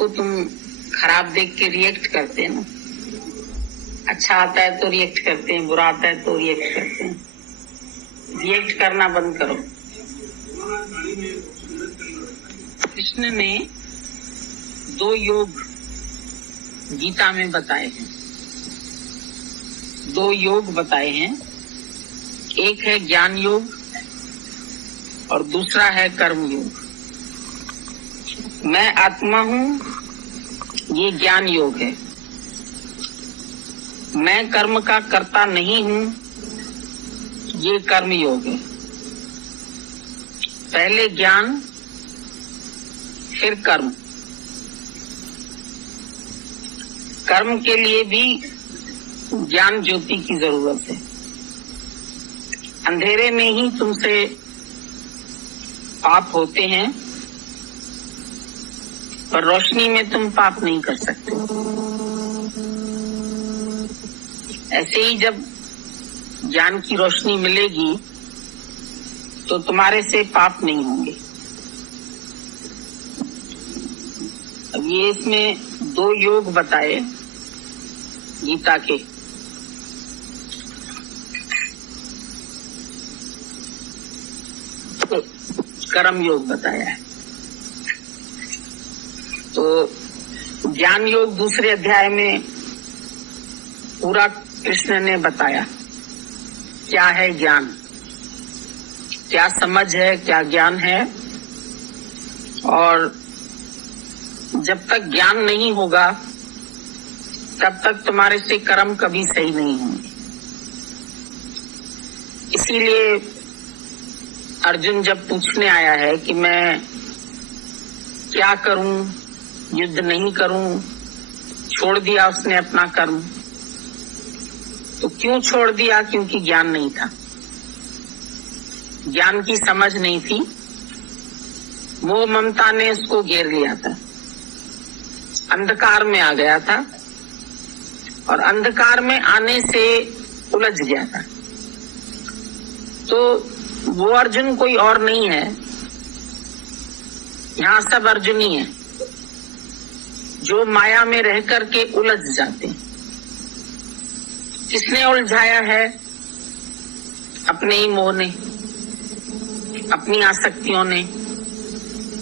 को तुम खराब देख के रिएक्ट करते हैं ना, अच्छा आता है तो रिएक्ट करते हैं, बुरा आता है तो रिएक्ट करते हैं। रिएक्ट करना बंद करो। कृष्ण ने 2 योग गीता में बताए हैं, 2 योग बताए हैं। एक है ज्ञान योग और दूसरा है कर्म योग। मैं आत्मा हूं, ये ज्ञान योग है। मैं कर्म का कर्ता नहीं हूं, ये कर्म योग है। पहले ज्ञान फिर कर्म। कर्म के लिए भी ज्ञान ज्योति की जरूरत है। अंधेरे में ही तुमसे पाप होते हैं, पर रोशनी में तुम पाप नहीं कर सकते। ऐसे ही जब ज्ञान की रोशनी मिलेगी तो तुम्हारे से पाप नहीं होंगे। अब ये इसमें 2 योग बताए गीता के। कर्म योग बताया है। तो ज्ञान योग दूसरे अध्याय में पूरा कृष्ण ने बताया क्या है ज्ञान, क्या समझ है, क्या ज्ञान है। और जब तक ज्ञान नहीं होगा तब तक तुम्हारे से कर्म कभी सही नहीं होंगे। इसीलिए अर्जुन जब पूछने आया है कि मैं क्या करूं, युद्ध नहीं करूं, छोड़ दिया उसने अपना कर्म। तो क्यों छोड़ दिया? क्योंकि ज्ञान नहीं था, ज्ञान की समझ नहीं थी। मोह ममता ने उसको घेर लिया था, अंधकार में आ गया था और अंधकार में आने से उलझ गया था। तो वो अर्जुन कोई और नहीं है, यहाँ सब अर्जुन ही है जो माया में रह करके उलझ जाते हैं। किसने उलझाया है? अपने ही मोह ने, अपनी आसक्तियों ने,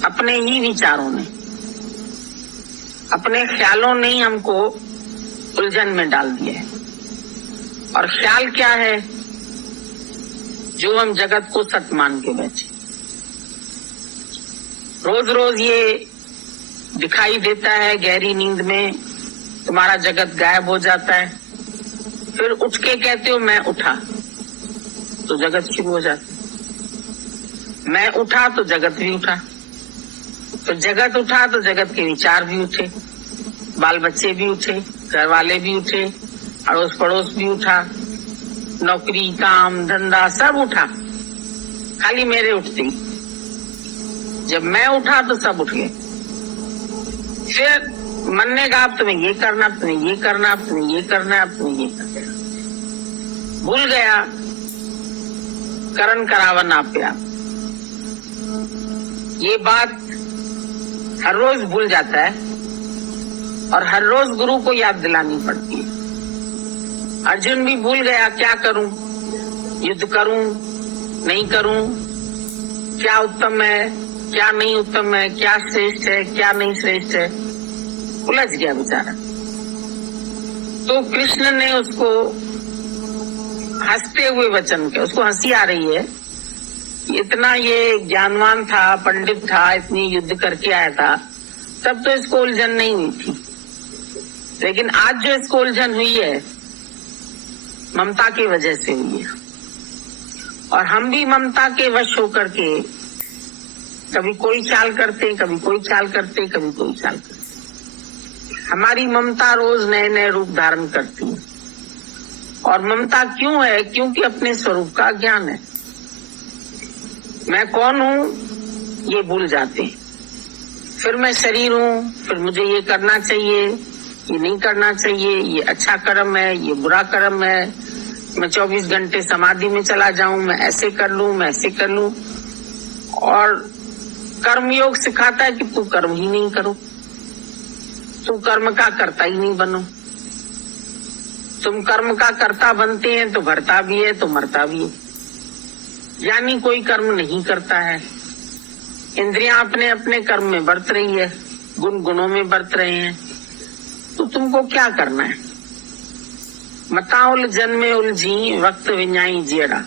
अपने ही विचारों ने, अपने ख्यालों ने ही हमको उलझन में डाल दिया है। और ख्याल क्या है? जो हम जगत को सत मान के बैठे। रोज रोज ये दिखाई देता है, गहरी नींद में तुम्हारा जगत गायब हो जाता है, फिर उठ के कहते हो मैं उठा, तो जगत शुरू हो जाता है। मैं उठा तो जगत भी उठा, तो जगत उठा तो जगत के विचार भी उठे, बाल बच्चे भी उठे, घर वाले भी उठे, अड़ोस पड़ोस भी उठा, नौकरी काम धंधा सब उठा, खाली मेरे उठते ही। जब मैं उठा तो सब उठ गए। फिर मन ने कहा अब तुम्हें ये करना, तुम्हें ये करना, तुम्हें ये करना, तुम्हें ये करना। भूल गया करण करावन आप। ये बात हर रोज भूल जाता है और हर रोज गुरु को याद दिलानी पड़ती है। अर्जुन भी भूल गया, क्या करूं, युद्ध करूं नहीं करूं, क्या उत्तम है क्या नहीं उत्तम है, क्या श्रेष्ठ है क्या नहीं श्रेष्ठ है, उलझ गया बेचारा। तो कृष्ण ने उसको हंसते हुए वचन किया। उसको हंसी आ रही है, इतना ये ज्ञानवान था, पंडित था, इतनी युद्ध करके आया था, तब तो इसको उलझन नहीं हुई थी। लेकिन आज जो इसको उलझन हुई है ममता की वजह से हुई है। और हम भी ममता के वश होकर के कभी कोई चाल करते, कभी कोई चाल करते, कभी कोई चाल करते। हमारी ममता रोज नए नए रूप धारण करती है। और ममता क्यों है? क्योंकि अपने स्वरूप का ज्ञान है। मैं कौन हूं ये भूल जाते हैं। फिर मैं शरीर हूं, फिर मुझे ये करना चाहिए, ये नहीं करना चाहिए, ये अच्छा कर्म है, ये बुरा कर्म है, मैं 24 घंटे समाधि में चला जाऊं, मैं ऐसे कर लूं, मैं ऐसे कर लूं। और कर्मयोग सिखाता है कि तू कर्म ही नहीं करो, तुम कर्म का कर्ता ही नहीं बनो। तुम कर्म का कर्ता बनते हैं तो भरता भी है तो मरता भी है। यानी कोई कर्म नहीं करता है, इंद्रियां अपने अपने कर्म में बरत रही है, गुणों में बरत रहे हैं, तो तुमको क्या करना है? मता उलझन में उलझी वक्त विन्याई जियरा।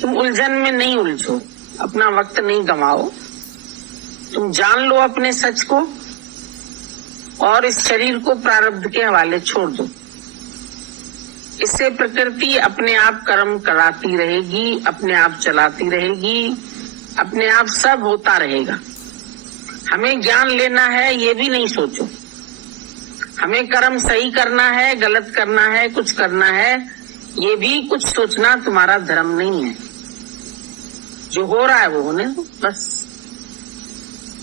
तुम उलझन में नहीं उलझो, अपना वक्त नहीं गंवाओ, तुम जान लो अपने सच को और इस शरीर को प्रारब्ध के हवाले छोड़ दो। इससे प्रकृति अपने आप कर्म कराती रहेगी, अपने आप चलाती रहेगी, अपने आप सब होता रहेगा। हमें ज्ञान लेना है ये भी नहीं सोचो, हमें कर्म सही करना है गलत करना है कुछ करना है ये भी कुछ सोचना तुम्हारा धर्म नहीं है। जो हो रहा है वो होने दो बस।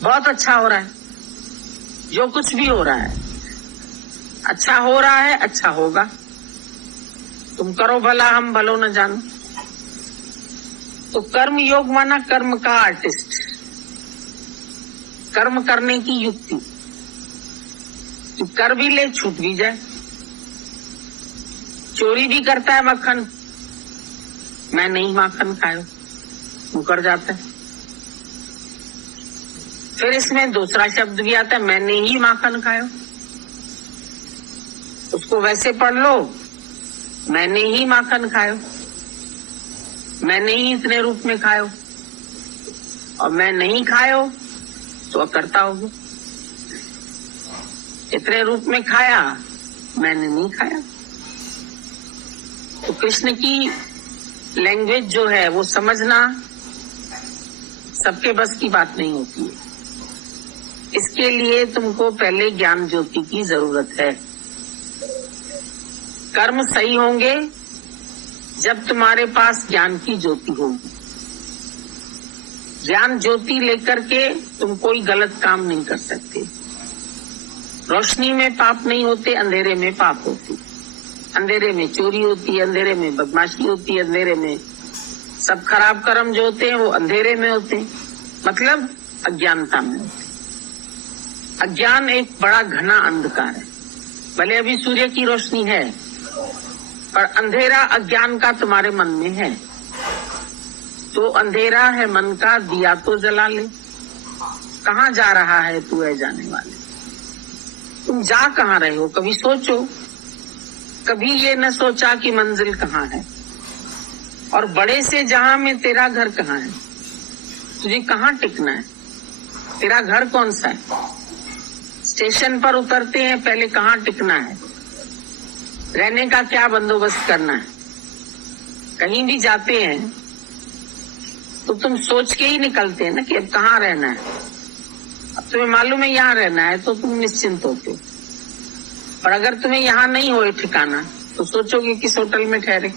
बहुत अच्छा हो रहा है, जो कुछ भी हो रहा है अच्छा हो रहा है, अच्छा होगा। तुम करो भला हम भलो न जानो। तो कर्म योग माना कर्म का आर्टिस्ट, कर्म करने की युक्ति। तो कर भी ले छूट भी जाए। चोरी भी करता है मक्खन, मैं नहीं माखन खायो, मुकर जाता है। फिर इसमें दूसरा शब्द भी आता है, मैंने ही माखन खायो। उसको वैसे पढ़ लो, मैंने ही माखन खायो, मैंने ही इतने रूप में खायो। और मैं नहीं खायो तो अकर्ता होगी। इतने रूप में खाया, मैंने नहीं खाया। तो कृष्ण की लैंग्वेज जो है वो समझना सबके बस की बात नहीं होती है। इसके लिए तुमको पहले ज्ञान ज्योति की जरूरत है। कर्म सही होंगे जब तुम्हारे पास ज्ञान की ज्योति होगी। ज्ञान ज्योति लेकर के तुम कोई गलत काम नहीं कर सकते। रोशनी में पाप नहीं होते, अंधेरे में पाप होती। अंधेरे में चोरी होती है, अंधेरे में बदमाशी होती है, अंधेरे में सब खराब कर्म जो होते हैं वो अंधेरे में होते हैं, मतलब अज्ञानता में होते। अज्ञान एक बड़ा घना अंधकार है। भले अभी सूर्य की रोशनी है पर अंधेरा अज्ञान का तुम्हारे मन में है। तो अंधेरा है मन का, दिया तो जला ले। कहाँ जा रहा है तू है जाने वाले? तुम जा कहाँ रहे हो? कभी सोचो। कभी ये न सोचा कि मंजिल कहाँ है, और बड़े से जहां में तेरा घर कहाँ है? तुझे कहाँ टिकना है? तेरा घर कौन सा है? स्टेशन पर उतरते हैं, पहले कहाँ टिकना है? रहने का क्या बंदोबस्त करना है? कहीं भी जाते हैं तो तुम सोच के ही निकलते हैं ना कि अब कहाँ रहना है। अब तुम्हें मालूम है यहाँ रहना है तो तुम निश्चिंत होते हो। और अगर तुम्हें यहाँ नहीं हो ठिकाना तो सोचोगे किस होटल में ठहरे,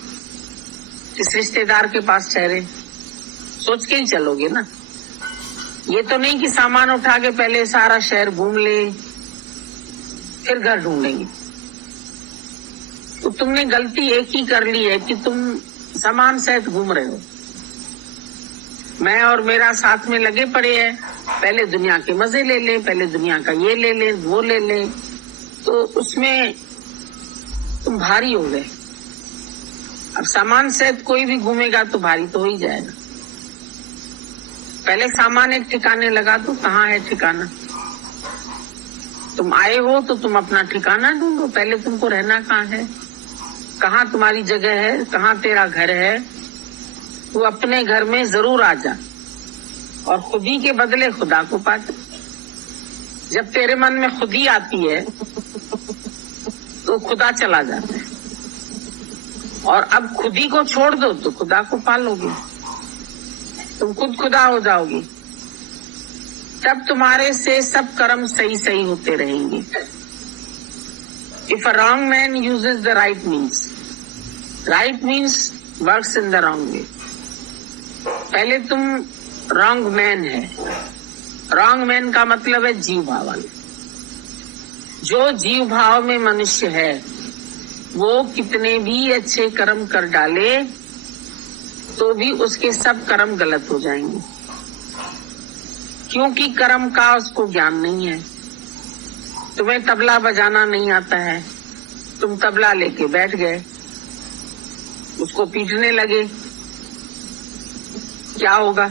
किस रिश्तेदार के पास ठहरे, सोच के ही चलोगे ना। ये तो नहीं कि सामान उठा के पहले सारा शहर घूम ले फिर घर ढूंढेंगे। तो तुमने गलती एक ही कर ली है कि तुम सामान सहित घूम रहे हो। मैं और मेरा साथ में लगे पड़े हैं, पहले दुनिया के मजे ले ले, पहले दुनिया का ये ले ले वो ले ले, तो उसमें तुम भारी हो गए। अब सामान सहित कोई भी घूमेगा तो भारी तो हो ही जाएगा। पहले सामान एक ठिकाने लगा दो, कहाँ है ठिकाना? तुम आए हो तो तुम अपना ठिकाना ढूंढो। पहले तुमको रहना कहाँ है, कहाँ तुम्हारी जगह है, कहाँ तेरा घर है। तू अपने घर में जरूर आ जा और खुदी के बदले खुदा को पा जा। जब तेरे मन में खुदी आती है तो खुदा चला जाता है, और अब खुदी को छोड़ दो तो खुदा को पालोगे। तुम खुद खुदा हो जाओगे। तब तुम्हारे से सब कर्म सही सही होते रहेंगे। If a wrong man uses the right means works in the wrong way. पहले तुम रॉन्ग मैन है। रॉन्ग मैन का मतलब है जीव भाव वाले। जो जीव भाव में मनुष्य है वो कितने भी अच्छे कर्म कर डाले तो भी उसके सब कर्म गलत हो जाएंगे, क्योंकि कर्म का उसको ज्ञान नहीं है। तुम्हें तबला बजाना नहीं आता है, तुम तबला लेके बैठ गए, उसको पीटने लगे, क्या होगा?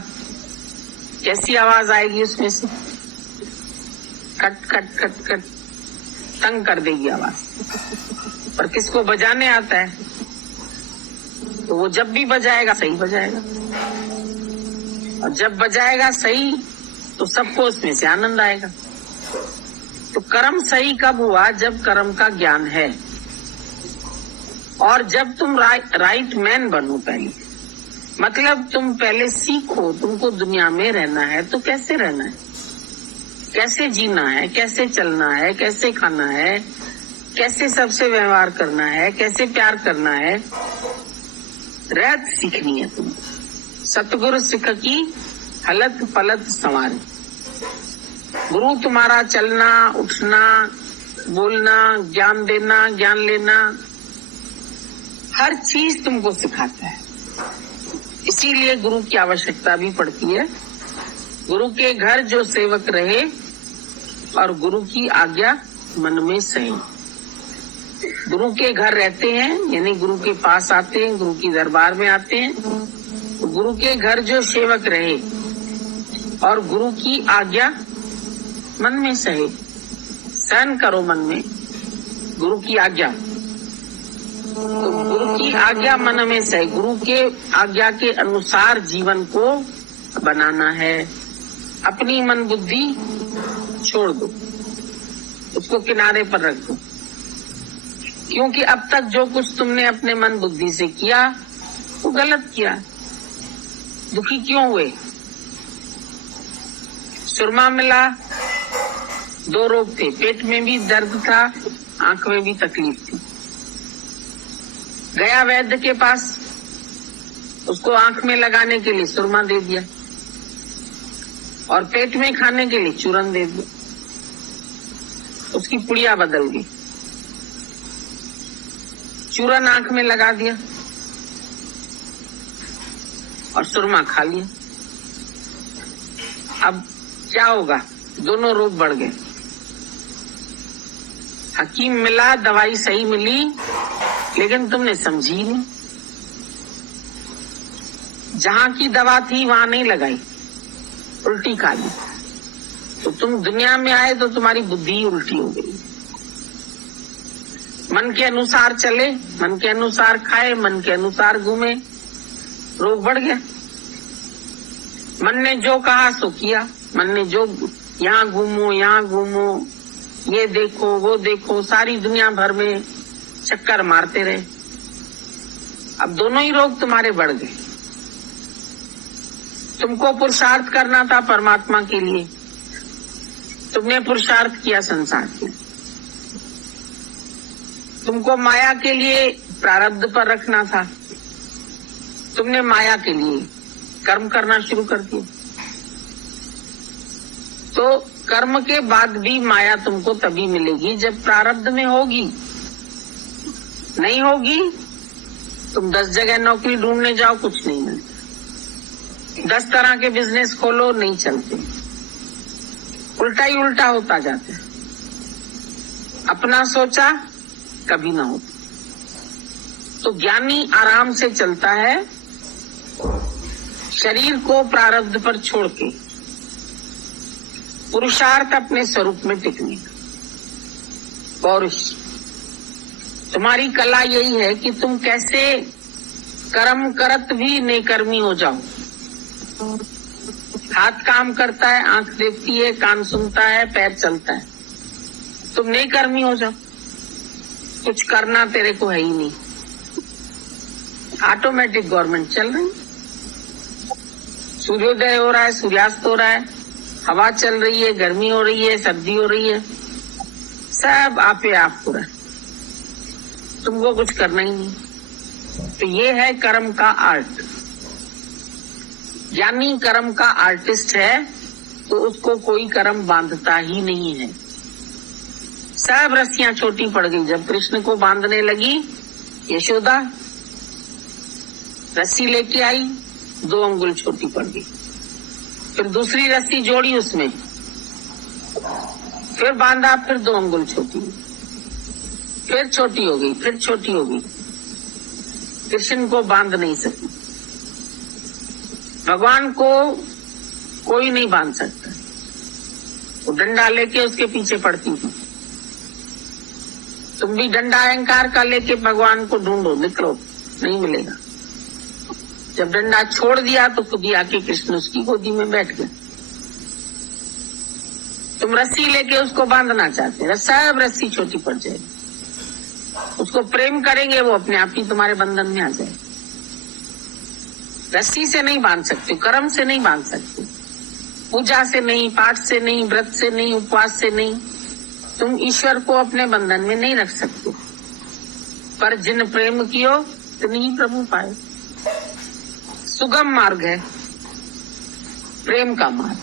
कैसी आवाज आएगी उसमें से? कट कट कट कट, तंग कर देगी आवाज। पर किसको बजाने आता है तो वो जब भी बजाएगा सही बजाएगा, और जब बजाएगा सही तो सबको उसमें से आनंद आएगा। तो कर्म सही कब हुआ? जब कर्म का ज्ञान है, और जब तुम राइट मैन बनो। पहले मतलब तुम पहले सीखो तुमको दुनिया में रहना है तो कैसे रहना है, कैसे जीना है, कैसे चलना है, कैसे खाना है, कैसे सबसे व्यवहार करना है, कैसे प्यार करना है, रहत सीखनी है तुम। सतगुरु सिख की हलत पलत संवारे। गुरु तुम्हारा चलना, उठना, बोलना, ज्ञान देना, ज्ञान लेना, हर चीज तुमको सिखाता है। इसीलिए गुरु की आवश्यकता भी पड़ती है। गुरु के घर जो सेवक रहे और गुरु की आज्ञा मन में सही। गुरु के घर रहते हैं यानी गुरु के पास आते हैं, गुरु की दरबार में आते हैं। तो गुरु के घर जो सेवक रहे और गुरु की आज्ञा मन में सहे, सहन करो मन में गुरु की आज्ञा। तो गुरु की आज्ञा मन में सहे, गुरु के आज्ञा के अनुसार जीवन को बनाना है। अपनी मन बुद्धि छोड़ दो, उसको किनारे पर रख दो, क्योंकि अब तक जो कुछ तुमने अपने मन बुद्धि से किया वो गलत किया। दुखी क्यों हुए? सुरमा मिला, 2 रोग थे, पेट में भी दर्द था, आंख में भी तकलीफ थी। गया वैद्य के पास, उसको आंख में लगाने के लिए सुरमा दे दिया और पेट में खाने के लिए चूरन दे दिया, उसकी पुड़िया बदल गई। चूरन आंख में लगा दिया और सुरमा खा लिया। अब क्या होगा? दोनों रोग बढ़ गए। हकीम मिला, दवाई सही मिली, लेकिन तुमने समझी नहीं। जहां की दवा थी वहां नहीं लगाई, उल्टी खा ली। तो तुम दुनिया में आए तो तुम्हारी बुद्धि उल्टी हो गई। मन के अनुसार चले, मन के अनुसार खाए, मन के अनुसार घूमे, रोग बढ़ गया। मन ने जो कहा सो किया, मन ने जो यहाँ घूमो, यहाँ घूमो, ये देखो, वो देखो, सारी दुनिया भर में चक्कर मारते रहे। अब दोनों ही रोग तुम्हारे बढ़ गए। तुमको पुरुषार्थ करना था परमात्मा के लिए, तुमने पुरुषार्थ किया संसार के लिए। तुमको माया के लिए प्रारब्ध पर रखना था, तुमने माया के लिए कर्म करना शुरू कर दिया। तो कर्म के बाद भी माया तुमको तभी मिलेगी जब प्रारब्ध में होगी। नहीं होगी, तुम 10 जगह नौकरी ढूंढने जाओ, कुछ नहीं मिलता। 10 तरह के बिजनेस खोलो, नहीं चलते, उल्टा ही उल्टा होता जाता है। अपना सोचा कभी ना होता। तो ज्ञानी आराम से चलता है, शरीर को प्रारब्ध पर छोड़ के, पुरुषार्थ अपने स्वरूप में टिकने का। पौरुष, तुम्हारी कला यही है कि तुम कैसे कर्म करत भी नेकर्मी हो जाओ। हाथ काम करता है, आंख देखती है, कान सुनता है, पैर चलता है, तुम नेकर्मी हो जाओ। कुछ करना तेरे को है ही नहीं, ऑटोमेटिक गवर्नमेंट चल रही। सूर्योदय हो रहा है, सूर्यास्त हो रहा है, हवा चल रही है, गर्मी हो रही है, सर्दी हो रही है, सब आपे आप हो रहा है, तुमको कुछ करना ही नहीं। तो ये है कर्म का आर्ट। ज्ञानी कर्म का आर्टिस्ट है, तो उसको कोई कर्म बांधता ही नहीं है। सब रस्सियां छोटी पड़ गई। जब कृष्ण को बांधने लगी यशोदा, रस्सी लेके आई, 2 अंगुल छोटी पड़ गई। फिर दूसरी रस्सी जोड़ी, उसमें फिर बांधा, फिर 2 अंगुल छोटी, फिर छोटी हो गई, फिर छोटी हो गई। कृष्ण को बांध नहीं सकी। भगवान को कोई नहीं बांध सकता। वो डंडा लेके उसके पीछे पड़ती थी। तुम भी डंडा अहंकार का लेके भगवान को ढूंढो, निकलो, नहीं मिलेगा। जब डंडा छोड़ दिया तो खुद ही आके कृष्ण उसकी गोदी में बैठ गए। तुम रस्सी लेके उसको बांधना चाहते हैं, सब रस्सी छोटी पड़ जाएगी। उसको प्रेम करेंगे, वो अपने आप ही तुम्हारे बंधन में आ जाए। रस्सी से नहीं बांध सकते, कर्म से नहीं बांध सकते, पूजा से नहीं, पाठ से नहीं, व्रत से नहीं, उपवास से नहीं। तुम ईश्वर को अपने बंधन में नहीं रख सकते। पर जिन प्रेम कियो तिन ही प्रभु पाए। सुगम मार्ग है प्रेम का मार्ग।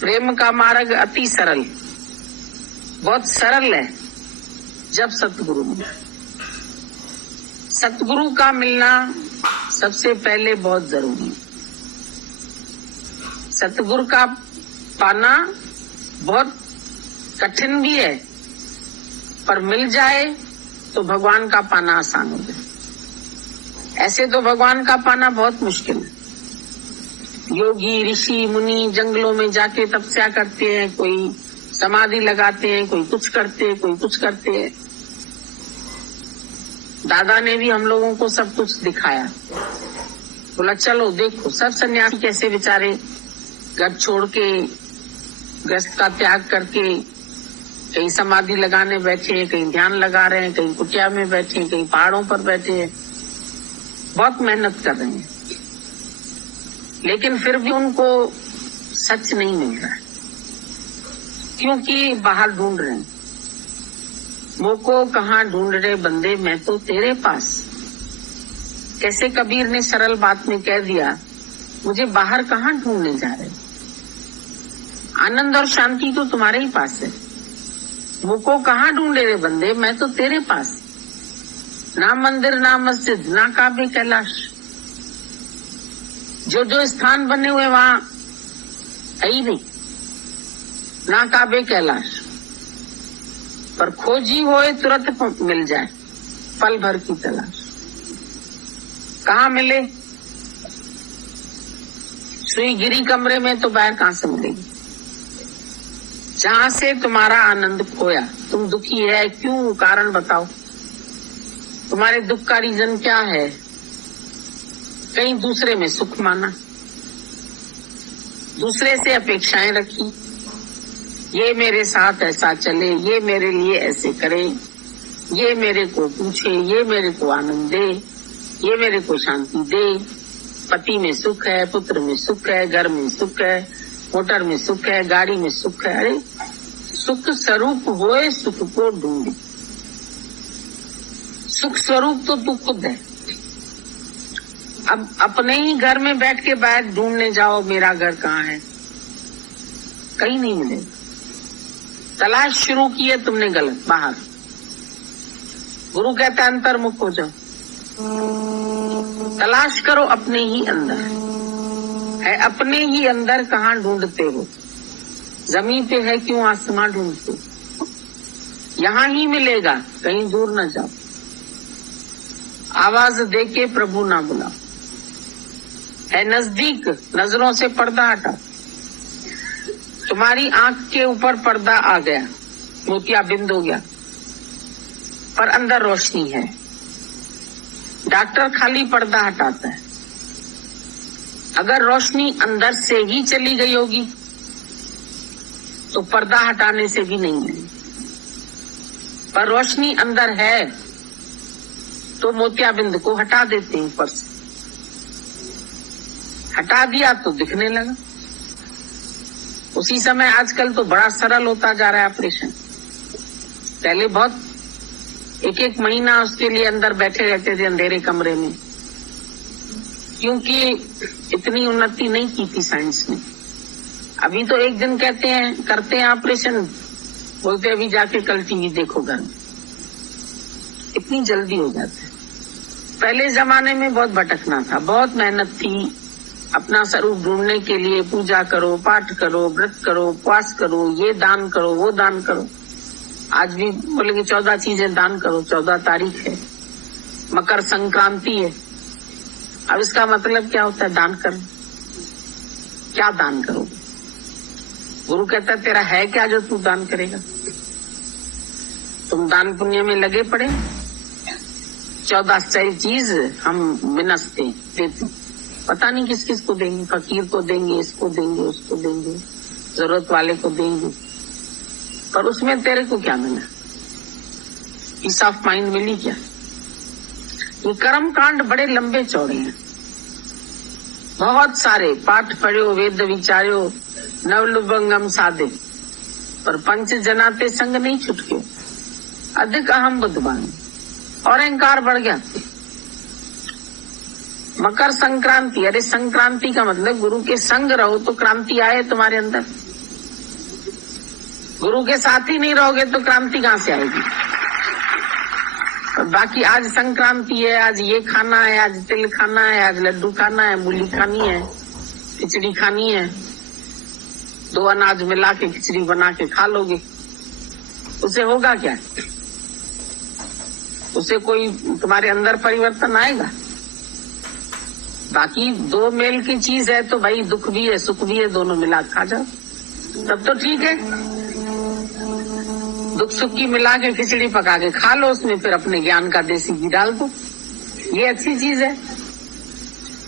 प्रेम का मार्ग अति सरल, बहुत सरल है। जब सतगुरु मिले, सतगुरु का मिलना सबसे पहले बहुत जरूरी है। सतगुरु का पाना बहुत कठिन भी है, पर मिल जाए तो भगवान का पाना आसान हो जाए। ऐसे तो भगवान का पाना बहुत मुश्किल है। योगी ऋषि मुनि जंगलों में जाके तपस्या करते हैं, कोई समाधि लगाते हैं, कोई कुछ करते हैं, कोई कुछ करते हैं। दादा ने भी हम लोगों को सब कुछ दिखाया, बोला चलो देखो। सब सन्यासी कैसे बेचारे घर छोड़ के, गृहस्थ का त्याग करके कहीं समाधि लगाने बैठे हैं, कहीं ध्यान लगा रहे हैं, कहीं कुटिया में बैठे हैं, कहीं पहाड़ों पर बैठे हैं, बहुत मेहनत कर रहे हैं। लेकिन फिर भी उनको सच नहीं मिल रहा है, क्योंकि बाहर ढूंढ रहे हैं। मोको कहाँ ढूंढ रहे बंदे, मैं तो तेरे पास। कैसे कबीर ने सरल बात में कह दिया, मुझे बाहर कहाँ ढूंढने जा रहे। आनंद और शांति तो तुम्हारे ही पास है। मोको कहाँ ढूंढे रे बंदे, मैं तो तेरे पास। ना मंदिर ना मस्जिद ना काबे कैलाश, जो जो स्थान बने हुए वहां है ही नहीं। ना काबे कैलाश, पर खोजी होए तुरंत मिल जाए, पल भर की तलाश। कहाँ मिले? सुई गिरी कमरे में तो बाहर कहाँ से मिलेगी? जहां से तुम्हारा आनंद खोया। तुम दुखी है क्यों, कारण बताओ। तुम्हारे दुख का रीजन क्या है? कहीं दूसरे में सुख माना, दूसरे से अपेक्षाएं रखी, ये मेरे साथ ऐसा चले, ये मेरे लिए ऐसे करे, ये मेरे को पूछे, ये मेरे को आनंद दे, ये मेरे को शांति दे। पति में सुख है, पुत्र में सुख है, घर में सुख है, मोटर में सुख है, गाड़ी में सुख है। अरे सुख स्वरूप होए सुख को ढूंढे। सुख स्वरूप तो तू खुद है। अब अपने ही घर में बैठ के बाहर ढूंढने जाओ मेरा घर कहाँ है, कहीं नहीं मिलेगा। तलाश शुरू की है तुमने गलत, बाहर। गुरु कहता है अंतर्मुख हो जाओ, तलाश करो अपने ही अंदर है। अपने ही अंदर कहाँ ढूंढते हो? जमीन पे है क्यों आसमां ढूंढते? यहाँ ही मिलेगा, कहीं दूर न जाओ। आवाज दे के प्रभु ना बुलाओ, है नजदीक, नजरों से पर्दा हटाओ। तुम्हारी आंख के ऊपर पर्दा आ गया, मोतियाबिंद हो गया, पर अंदर रोशनी है। डॉक्टर खाली पर्दा हटाता है। अगर रोशनी अंदर से ही चली गई होगी तो पर्दा हटाने से भी नहीं है। पर रोशनी अंदर है तो मोतियाबिंद को हटा देते हैं ऊपर से। हटा दिया तो दिखने लगा। उसी समय आजकल तो बड़ा सरल होता जा रहा है ऑपरेशन। पहले बहुत एक एक महीना उसके लिए अंदर बैठे रहते थे अंधेरे कमरे में, क्योंकि इतनी उन्नति नहीं की थी साइंस ने। अभी तो एक दिन कहते हैं करते हैं ऑपरेशन, बोलते अभी जाके कल टीवी देखो घर में। इतनी जल्दी हो जाता है। पहले जमाने में बहुत भटकना था, बहुत मेहनत थी, अपना स्वरूप ढूंढने के लिए पूजा करो, पाठ करो, व्रत करो, उपवास करो, ये दान करो, वो दान करो। आज भी बोलेंगे 14 चीजें दान करो, 14 तारीख है, मकर संक्रांति है। अब इसका मतलब क्या होता है? दान करना। क्या दान करो? गुरु कहता है तेरा है क्या जो तू दान करेगा? तुम दान पुण्य में लगे पड़े। 14 सारी चीज हम विनसते देते, पता नहीं किस किस को देंगे। फकीर को देंगे, इसको देंगे, उसको देंगे, जरूरत वाले को देंगे, पर उसमें तेरे को क्या मिला? पीस ऑफ माइंड मिली क्या? ये कर्म कांड बड़े लंबे चौड़े हैं, बहुत सारे। पाठ पढ़ो, वेद विचारो, नवलुभंगम साधे, पर पंच जनाते संग नहीं छुटके। अधिक अहम बुद्धवान और अहंकार बढ़ गया। मकर संक्रांति, अरे संक्रांति का मतलब गुरु के संग रहो तो क्रांति आए तुम्हारे अंदर। गुरु के साथ ही नहीं रहोगे तो क्रांति कहां से आएगी? और बाकी आज संक्रांति है, आज ये खाना है, आज तिल खाना है, आज लड्डू खाना है, मूली खानी है, खिचड़ी खानी है। 2 अनाज मिला के खिचड़ी बना के खा लोगे, उसे होगा क्या? उसे कोई तुम्हारे अंदर परिवर्तन आएगा? बाकी 2 मेल की चीज है तो भाई दुख भी है सुख भी है, दोनों मिला खा जाओ, तब तो ठीक है। दुख सुख की मिला के खिचड़ी पका के खा लो, उसमें फिर अपने ज्ञान का देसी घी डाल दो, ये अच्छी चीज है।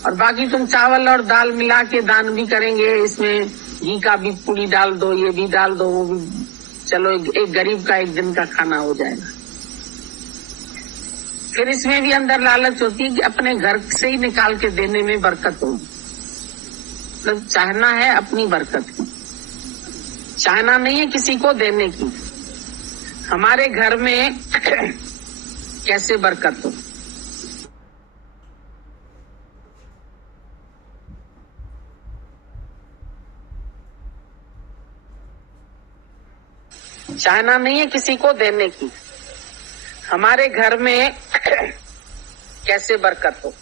और बाकी तुम चावल और दाल मिला के दान भी करेंगे, इसमें घी का भी पूड़ी डाल दो, ये भी डाल दो, वो भी, चलो एक गरीब का एक दिन का खाना हो जाएगा। फिर इसमें भी अंदर लालच होती है कि अपने घर से ही निकाल के देने में बरकत होगी। मतलब चाहना है अपनी बरकत की, चाहना नहीं है किसी को देने की। हमारे घर में कैसे बरकत हो? चाहना नहीं है किसी को देने की। हमारे घर में कैसे बरकत हो,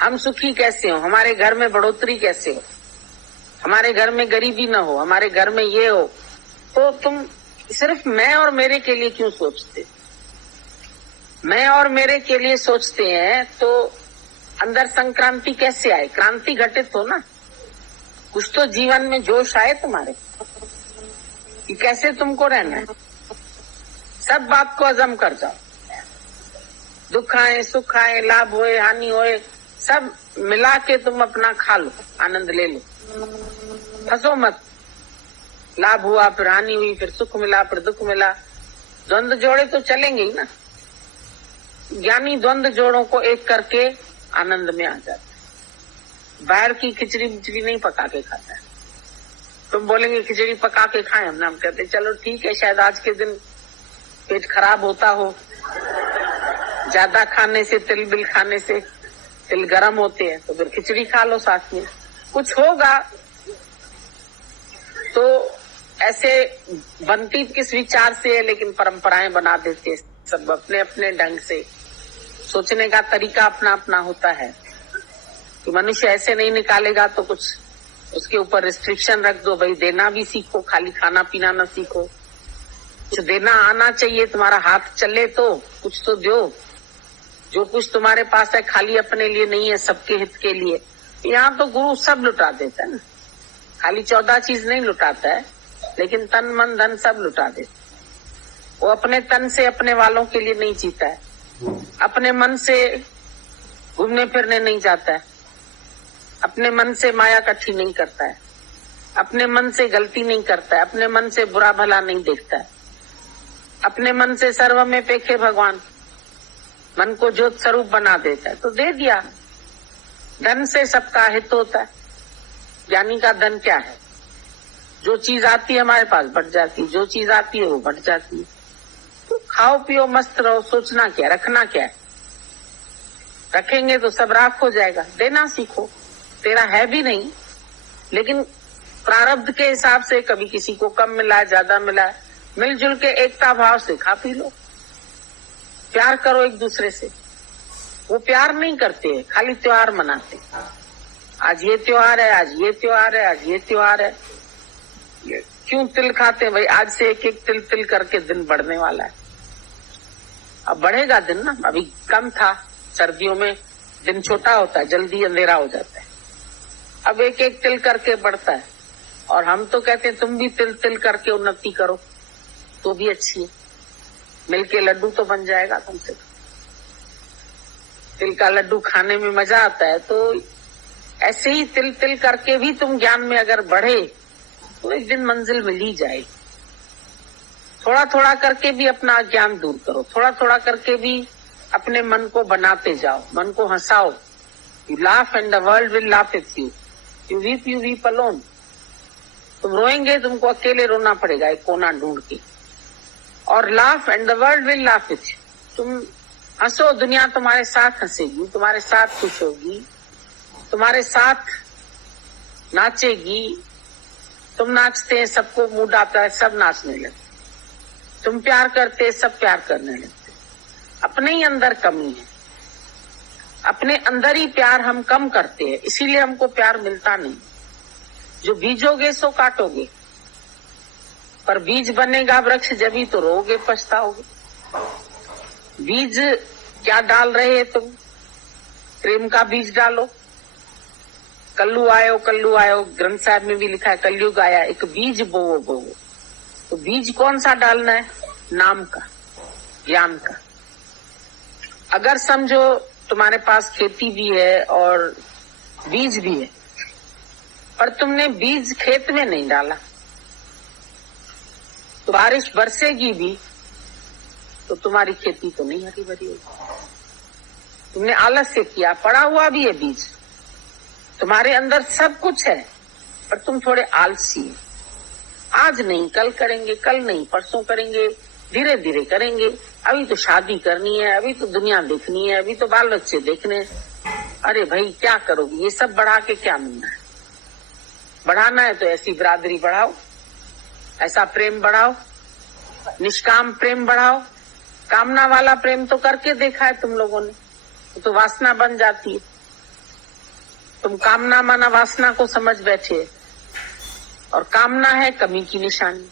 हम सुखी कैसे हो, हमारे घर में बढ़ोतरी कैसे हो, हमारे घर में गरीबी ना हो, हमारे घर में ये हो, तो तुम सिर्फ मैं और मेरे के लिए क्यों सोचते? मैं और मेरे के लिए सोचते हैं तो अंदर संक्रांति कैसे आए? क्रांति घटित हो ना, कुछ तो जीवन में जोश आए तुम्हारे कि कैसे तुमको रहना है। सब बात को हजम कर जाओ, दुख आए सुख आए, लाभ होए हानि होए, सब मिला के तुम अपना खा लो, आनंद ले लो, फंसो मत। लाभ हुआ फिर हानि हुई, फिर सुख मिला फिर दुख मिला, द्वंद्व जोड़े तो चलेंगे ही ना। ज्ञानी द्वंद्व जोड़ों को एक करके आनंद में आ जाता है। बाहर की खिचड़ी बिचड़ी नहीं पका के खाता है। तुम बोलेंगे खिचड़ी पका के खाएं, हम कहते चलो ठीक है, शायद आज के दिन पेट खराब होता हो, ज्यादा खाने से, तिल बिल खाने से तिल गर्म होते हैं, तो फिर खिचड़ी खा लो साथ में, कुछ होगा। तो ऐसे बनती किस विचार से है, लेकिन परंपराएं बना देते हैं सब अपने अपने ढंग से। सोचने का तरीका अपना अपना होता है कि मनुष्य ऐसे नहीं निकालेगा तो कुछ उसके ऊपर रिस्ट्रिक्शन रख दो, भाई देना भी सीखो, खाली खाना पीना ना सीखो, कुछ देना आना चाहिए, तुम्हारा हाथ चले तो कुछ तो दो। जो कुछ तुम्हारे पास है खाली अपने लिए नहीं है, सबके हित के लिए। यहाँ तो गुरु सब लुटा देता है ना, खाली 14 चीज नहीं लुटाता है, लेकिन तन मन धन सब लुटा देता। वो अपने तन से अपने वालों के लिए नहीं जीता है, अपने मन से घूमने फिरने नहीं जाता है, अपने मन से माया इकट्ठी नहीं करता है, अपने मन से गलती नहीं करता है, अपने मन से बुरा भला नहीं देखता है, अपने मन से सर्व में पेखे भगवान, मन को ज्योत स्वरूप बना देता है, तो दे दिया। धन से सबका हित होता है। ज्ञानी का धन क्या है? जो चीज आती है हमारे पास बढ़ जाती है, जो चीज आती है वो बढ़ जाती है। तो खाओ पियो मस्त रहो, सोचना क्या, रखना क्या है? रखेंगे तो सब राख हो जाएगा। देना सीखो, तेरा है भी नहीं, लेकिन प्रारब्ध के हिसाब से कभी किसी को कम मिला है, ज्यादा मिला है, मिलजुल के एकता भाव से खा पी लो। प्यार करो एक दूसरे से। वो प्यार नहीं करते, खाली त्योहार मनाते। आज ये त्योहार है, आज ये त्योहार है, आज ये त्योहार है। क्यों तिल खाते भाई? आज से एक एक तिल तिल करके दिन बढ़ने वाला है। अब बढ़ेगा दिन ना, अभी कम था। सर्दियों में दिन छोटा होता है, जल्दी अंधेरा हो जाता है। अब एक एक तिल करके बढ़ता है। और हम तो कहते हैं तुम भी तिल तिल करके उन्नति करो तो भी अच्छी है। मिलके लड्डू तो बन जाएगा तुमसे। तिल का लड्डू खाने में मजा आता है, तो ऐसे ही तिल तिल करके भी तुम ज्ञान में अगर बढ़े तो एक दिन मंजिल मिल ही जाएगी। थोड़ा थोड़ा करके भी अपना ज्ञान दूर करो, थोड़ा थोड़ा करके भी अपने मन को बनाते जाओ, मन को हंसाओ। You laugh and the world will laugh with you. You weep alone. तुम रोएंगे, तुमको अकेले रोना पड़ेगा एक कोना ढूंढ के। और laugh and the world will laugh with you. तुम हंसो, दुनिया तुम्हारे साथ हंसेगी, तुम्हारे साथ खुश होगी, तुम्हारे साथ नाचेगी। तुम नाचते हैं, सबको मूड आता है, सब नाचने लगते। तुम प्यार करते, सब प्यार करने लगते। अपने ही अंदर कमी है, अपने अंदर ही प्यार हम कम करते हैं, इसीलिए हमको प्यार मिलता नहीं। जो बीजोगे सो काटोगे, पर बीज बनेगा वृक्ष जब ही तो रोगे पछताओगे। बीज क्या डाल रहे हैं तुम? प्रेम का बीज डालो। कल्लू आयो, ग्रंथ साहब में भी लिखा है कलयुग आया, एक बीज बोवो बोवो। तो बीज कौन सा डालना है? नाम का, ज्ञान का। अगर समझो तुम्हारे पास खेती भी है और बीज भी है, पर तुमने बीज खेत में नहीं डाला, तो बारिश बरसेगी भी तो तुम्हारी खेती तो नहीं हरी भरी होगी। तुमने आलस्य किया, पड़ा हुआ भी है बीज। तुम्हारे अंदर सब कुछ है, पर तुम थोड़े आलसी है। आज नहीं, कल करेंगे, कल नहीं, परसों करेंगे, धीरे धीरे करेंगे। अभी तो शादी करनी है, अभी तो दुनिया देखनी है, अभी तो बाल बच्चे देखने। अरे भाई क्या करोगे? ये सब बढ़ा के क्या मिलना है? बढ़ाना है तो ऐसी बिरादरी बढ़ाओ, ऐसा प्रेम बढ़ाओ, निष्काम प्रेम बढ़ाओ। कामना वाला प्रेम तो करके देखा है तुम लोगों ने, तो वासना बन जाती है। तुम कामना माना वासना को समझ बैठे, और कामना है कमी की निशानी।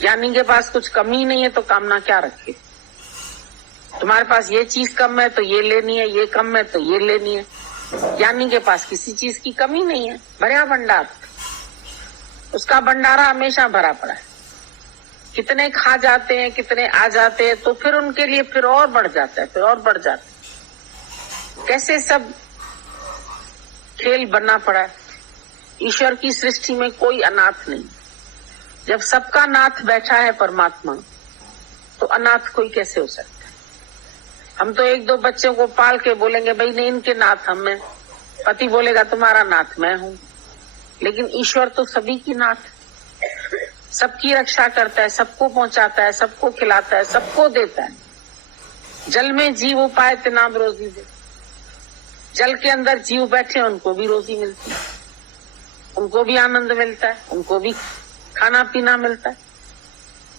ज्ञानी के पास कुछ कमी नहीं है तो कामना क्या रखे? तुम्हारे पास ये चीज कम है तो ये लेनी है, ये कम है तो ये लेनी है। ज्ञानी के पास किसी चीज की कमी नहीं है, भरा भंडार। उसका भंडारा हमेशा भरा पड़ा है। कितने खा जाते हैं, कितने आ जाते हैं, तो फिर उनके लिए फिर और बढ़ जाता है, फिर और बढ़ जाता है। कैसे सब खेल बनना पड़ा है। ईश्वर की सृष्टि में कोई अनाथ नहीं। जब सबका नाथ बैठा है परमात्मा, तो अनाथ कोई कैसे हो सकता है? हम तो एक दो बच्चों को पाल के बोलेंगे भाई नहीं इनके नाथ हम हैं, पति बोलेगा तुम्हारा नाथ मैं हूं। लेकिन ईश्वर तो सभी की नाथ, सबकी रक्षा करता है, सबको पहुंचाता है, सबको खिलाता है, सबको देता है। जल में जीव उपाय तिनाम रोजी दे। जल के अंदर जीव बैठे उनको भी रोजी मिलती है, उनको भी आनंद मिलता है, उनको भी खाना पीना मिलता है।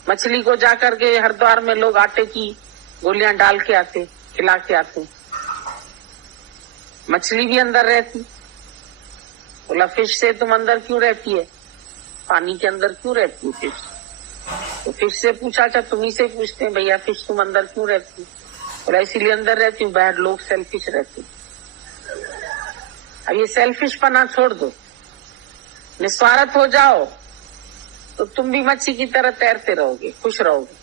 मछली को जाकर के हरिद्वार में लोग आटे की गोलियां डाल के आते, खिला के आते। मछली भी अंदर रहती। बोला फिश से तुम अंदर क्यों रहती है? पानी के अंदर क्यों रहती है फिश? तो फिश से पूछा, अच्छा तुम्ही से पूछते हैं भैया फिश तुम अंदर क्यों रहती है? बोला इसीलिए अंदर रहती हूँ, बाहर लोग सेल्फिश रहते। अब ये सेल्फिश पना छोड़ दो, निस्वार्थ हो जाओ, तो तुम भी मच्छी की तरह तैरते रहोगे, खुश रहोगे।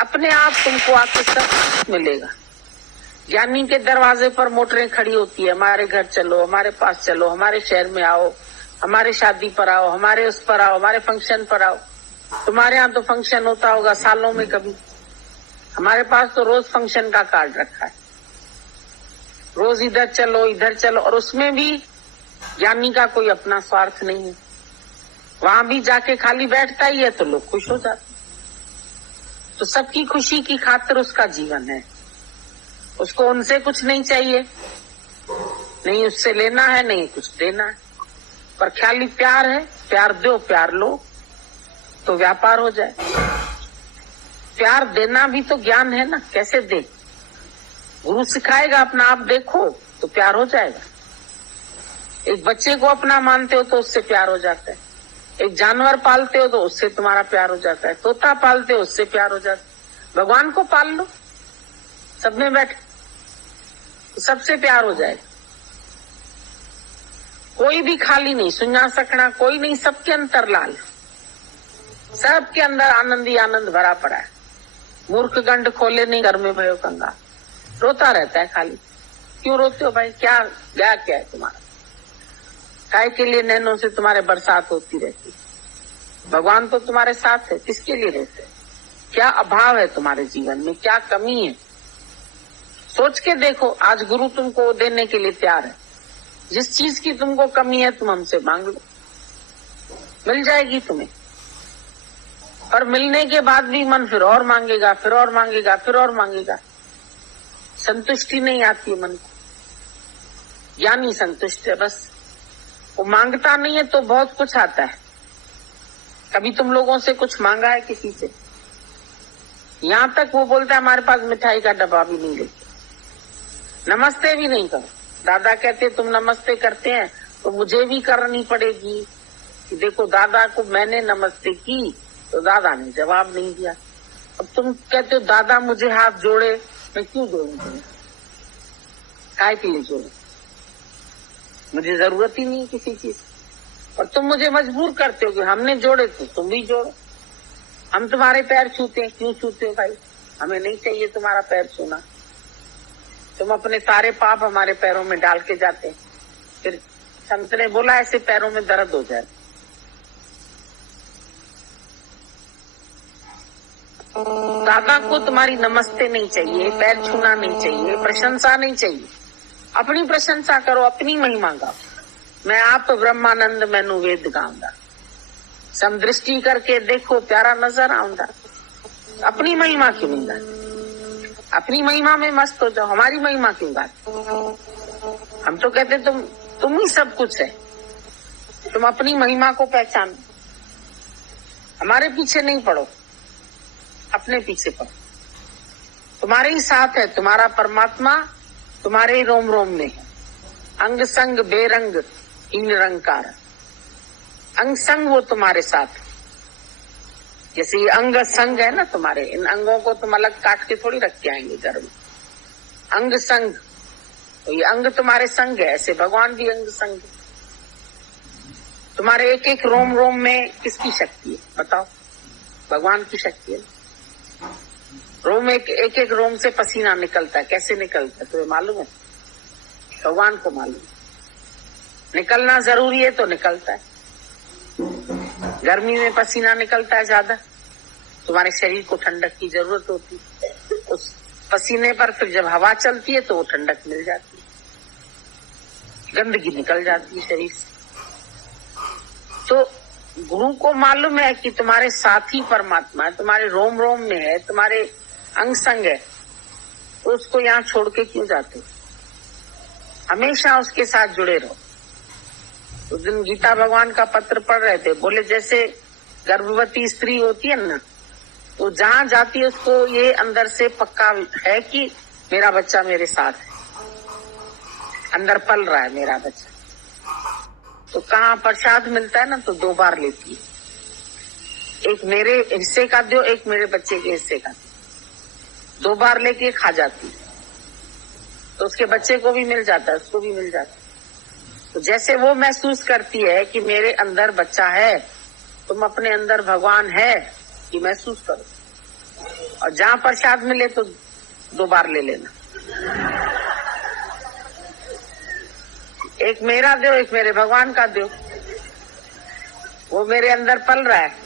अपने आप तुमको आके सब मिलेगा। ज्ञानी के दरवाजे पर मोटरें खड़ी होती है, हमारे घर चलो, हमारे पास चलो, हमारे शहर में आओ, हमारे शादी पर आओ, हमारे उस पर आओ, हमारे फंक्शन पर आओ। तुम्हारे यहाँ तो फंक्शन होता होगा सालों में कभी, हमारे पास तो रोज फंक्शन का कार्ड रखा है। रोज इधर चलो इधर चलो, और उसमें भी ज्ञानी का कोई अपना स्वार्थ नहीं है। वहां भी जाके खाली बैठता ही है तो लोग खुश हो जाते। तो सबकी खुशी की खातिर उसका जीवन है। उसको उनसे कुछ नहीं चाहिए, नहीं उससे लेना है, नहीं कुछ देना है, पर खाली प्यार है। प्यार दो, प्यार लो, तो व्यापार हो जाए। प्यार देना भी तो ज्ञान है ना, कैसे दे? गुरु सिखाएगा, अपना आप देखो तो प्यार हो जाएगा। एक बच्चे को अपना मानते हो तो उससे प्यार हो जाता है, एक जानवर पालते हो तो उससे तुम्हारा प्यार हो जाता है, तोता पालते हो उससे प्यार हो जाता है। भगवान को पाल लो, सब में बैठ, सबसे प्यार हो जाए। कोई भी खाली नहीं, सुना सकना कोई नहीं, सबके अंतर लाल, सबके अंदर आनंद ही आनंद भरा पड़ा है। मूर्ख गंड खोले नहीं, घर में भयो कंगाल, रोता रहता है खाली। क्यों रोते हो भाई? क्या क्या क्या है तुम्हारा? काय के लिए नैनों से तुम्हारे बरसात होती रहती? भगवान तो तुम्हारे साथ है, किसके लिए रोते? क्या अभाव है तुम्हारे जीवन में, क्या कमी है? सोच के देखो। आज गुरु तुमको देने के लिए तैयार है। जिस चीज की तुमको कमी है तुम हमसे मांग लो, मिल जाएगी तुम्हें। और मिलने के बाद भी मन फिर और मांगेगा, फिर और मांगेगा, फिर और मांगेगा। संतुष्टि नहीं आती है मन को। ज्ञानी संतुष्ट है बस, वो मांगता नहीं है तो बहुत कुछ आता है। कभी तुम लोगों से कुछ मांगा है किसी से? यहाँ तक वो बोलता है हमारे पास मिठाई का डब्बा भी नहीं लेते, नमस्ते भी नहीं करो। दादा कहते तुम नमस्ते करते हैं तो मुझे भी करनी पड़ेगी कि देखो दादा को मैंने नमस्ते की तो दादा ने जवाब नहीं दिया। अब तुम कहते हो दादा मुझे हाथ जोड़े, मैं क्यों जोड़ूं तुम्हें? काय के लिए जोड़ूं? मुझे जरूरत ही नहीं किसी चीज, और तुम मुझे मजबूर करते हो कि हमने जोड़े तो तुम भी जोड़ो। हम तुम्हारे पैर छूते हैं, क्यों छूते हो भाई? हमें नहीं चाहिए तुम्हारा पैर छूना। तुम अपने सारे पाप हमारे पैरों में डाल के जाते हैं। फिर संत ने बोला ऐसे पैरों में दर्द हो जाए। दादा को तुम्हारी नमस्ते नहीं चाहिए, पैर छूना नहीं चाहिए, प्रशंसा नहीं चाहिए। अपनी प्रशंसा करो, अपनी महिमा गाओ। मैं आप ब्रह्मानंद मैनू वेद गाऊंगा, समदृष्टि करके देखो प्यारा नजर आऊंगा। अपनी महिमा क्यों नहीं गाते? अपनी महिमा में मस्त हो जाओ, हमारी महिमा क्यों गाते? हम तो कहते तुम ही सब कुछ है। तुम अपनी महिमा को पहचानो, हमारे पीछे नहीं पड़ो, अपने पीछे पड़ो। तुम्हारे ही साथ है, तुम्हारा परमात्मा तुम्हारे ही रोम रोम में है। अंग संग बेरंग हीन रंगकार, अंग संग वो तुम्हारे साथ। जैसे ये अंग संग है ना तुम्हारे, इन अंगों को तुम अलग काट के थोड़ी रख के आएंगे घर में। अंग संग, तो ये अंग तुम्हारे संग है, ऐसे भगवान भी अंग संग है। तुम्हारे एक एक रोम रोम में किसकी शक्ति है बताओ? भगवान की शक्ति है। रोम एक रोम से पसीना निकलता है, कैसे निकलता है तुम्हें मालूम है? भगवान को मालूम। निकलना जरूरी है तो निकलता है। गर्मी में पसीना निकलता है ज्यादा, तुम्हारे शरीर को ठंडक की जरूरत होती है। उस पसीने पर फिर जब हवा चलती है तो वो ठंडक मिल जाती है, गंदगी निकल जाती है शरीर से। तो गुरु को मालूम है कि तुम्हारे साथी परमात्मा है, तुम्हारे रोम रोम में है, तुम्हारे अंग संग है, तो उसको यहाँ छोड़ के क्यों जाते? हमेशा उसके साथ जुड़े रहो। उस दिन गीता भगवान का पत्र पढ़ रहे थे, बोले जैसे गर्भवती स्त्री होती है ना, तो जहां जाती है उसको ये अंदर से पक्का है कि मेरा बच्चा मेरे साथ है, अंदर पल रहा है मेरा बच्चा। तो कहाँ प्रसाद मिलता है ना तो 2 बार लेती है, एक मेरे हिस्से का दो, एक मेरे बच्चे के हिस्से का दो। 2 बार लेके खा जाती है, तो उसके बच्चे को भी मिल जाता है, उसको भी मिल जाता है। तो जैसे वो महसूस करती है कि मेरे अंदर बच्चा है, तुम अपने अंदर भगवान है कि महसूस करो। और जहां प्रसाद मिले तो 2 बार ले लेना, एक मेरा दो, एक मेरे भगवान का दो। वो मेरे अंदर पल रहा है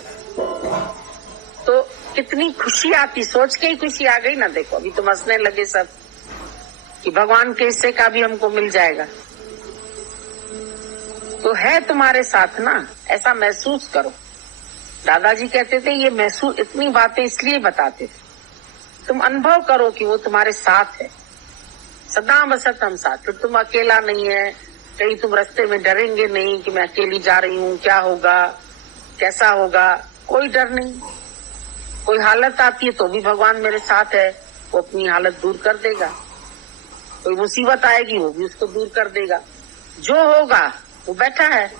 तो कितनी खुशी आती, सोच के ही खुशी आ गई ना। देखो अभी तुम हंसने लगे सब कि भगवान के हिस्से का भी हमको मिल जाएगा। तो है तुम्हारे साथ ना, ऐसा महसूस करो। दादाजी कहते थे ये महसूस, इतनी बातें इसलिए बताते थे तुम अनुभव करो कि वो तुम्हारे साथ है, सदा बसत हम साथ। तो तुम अकेला नहीं है, कहीं तुम रास्ते में डरेंगे नहीं कि मैं अकेली जा रही हूँ, क्या होगा, कैसा होगा, कोई डर नहीं। कोई हालत आती है तो भी भगवान मेरे साथ है, वो अपनी हालत दूर कर देगा। कोई मुसीबत आएगी वो भी उसको दूर कर देगा। जो होगा वो बैठा है।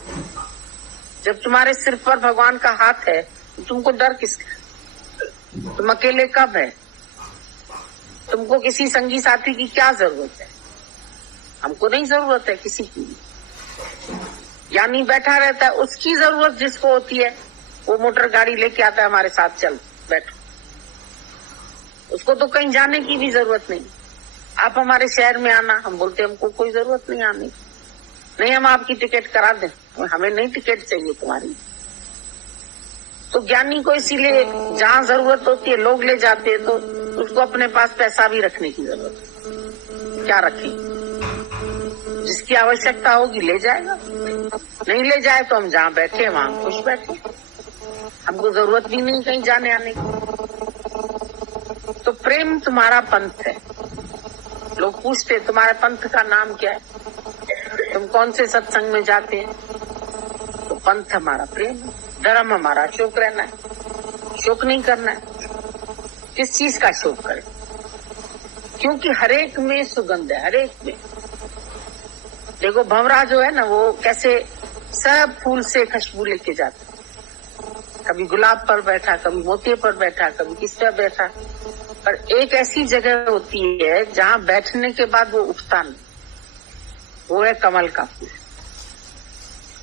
जब तुम्हारे सिर पर भगवान का हाथ है तो तुमको डर किसका? तुम अकेले कब है? तुमको किसी संगी साथी की क्या जरूरत है? हमको नहीं जरूरत है किसी की। यानी बैठा रहता है, उसकी जरूरत जिसको होती है वो मोटर गाड़ी लेके आता है हमारे साथ, चल बैठो। उसको तो कहीं जाने की भी जरूरत नहीं। आप हमारे शहर में आना, हम बोलते हमको कोई जरूरत नहीं आने की। नहीं, हम आपकी टिकट करा दें, हमें नहीं टिकट चाहिए तुम्हारी। तो ज्ञानी को इसीलिए जहाँ जरूरत होती है लोग ले जाते हैं, तो उसको अपने पास पैसा भी रखने की जरूरत है। क्या रखें? जिसकी आवश्यकता होगी ले जाएगा, नहीं ले जाए तो हम जहाँ बैठे वहां खुश बैठे। हमको जरूरत भी नहीं कहीं जाने आने की। तो प्रेम तुम्हारा पंथ है। लोग पूछते तुम्हारे पंथ का नाम क्या है, तुम कौन से सत्संग में जाते हैं? तो पंथ हमारा प्रेम है, धर्म हमारा शोक रहना है, शोक नहीं करना है। किस चीज का शोक करें? क्योंकि हरेक में सुगंध है, हरेक में। देखो भंवरा जो है ना, वो कैसे सब फूल से खुशबू लेके जाता है। कभी गुलाब पर बैठा, कभी मोती पर बैठा, कभी किस पर बैठा। पर एक ऐसी जगह होती है जहाँ बैठने के बाद वो उठता नहीं, वो है कमल का फूल।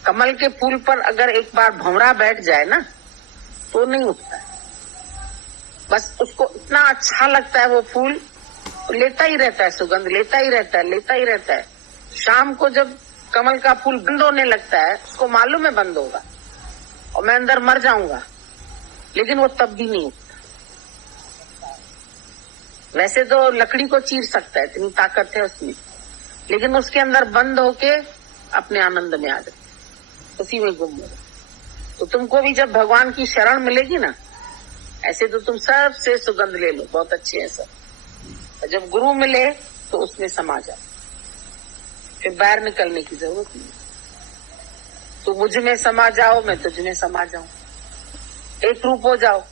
कमल के फूल पर अगर एक बार भंवरा बैठ जाए ना तो नहीं उठता है। बस उसको इतना अच्छा लगता है वो फूल, लेता ही रहता है, सुगंध लेता ही रहता है, लेता ही रहता है। शाम को जब कमल का फूल बंद होने लगता है, उसको मालूम है बंद होगा और मैं अंदर मर जाऊंगा, लेकिन वो तब भी नहीं उठता। वैसे तो लकड़ी को चीर सकता है, इतनी ताकत है उसमें, लेकिन उसके अंदर बंद होके अपने आनंद में आ जाए, उसी में गुम हो। तो तुमको भी जब भगवान की शरण मिलेगी ना, ऐसे तो तुम सबसे सुगंध ले लो, बहुत अच्छे हैं सब। और जब गुरु मिले तो उसमें समा जाओ, फिर बाहर निकलने की जरूरत नहीं। तो मुझ में समा जाओ, मैं तुझ में समा जाऊं, एक रूप हो जाओ।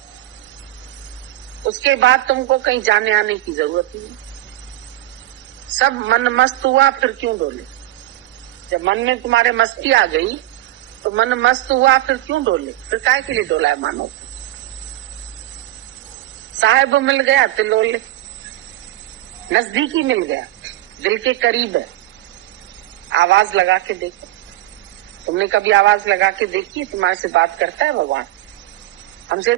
उसके बाद तुमको कहीं जाने आने की जरूरत नहीं। सब मन मस्त हुआ, फिर क्यों डोले? जब मन में तुम्हारे मस्ती आ गई तो मन मस्त हुआ, फिर क्यों डोले? फिर काहे के लिए डोला है मानो? साहेब मिल गया तो लोले, नजदीकी मिल गया, दिल के करीब है। आवाज लगा के देखो। तुमने कभी आवाज लगा के देखी? तुम्हारे से बात करता है भगवान? हमसे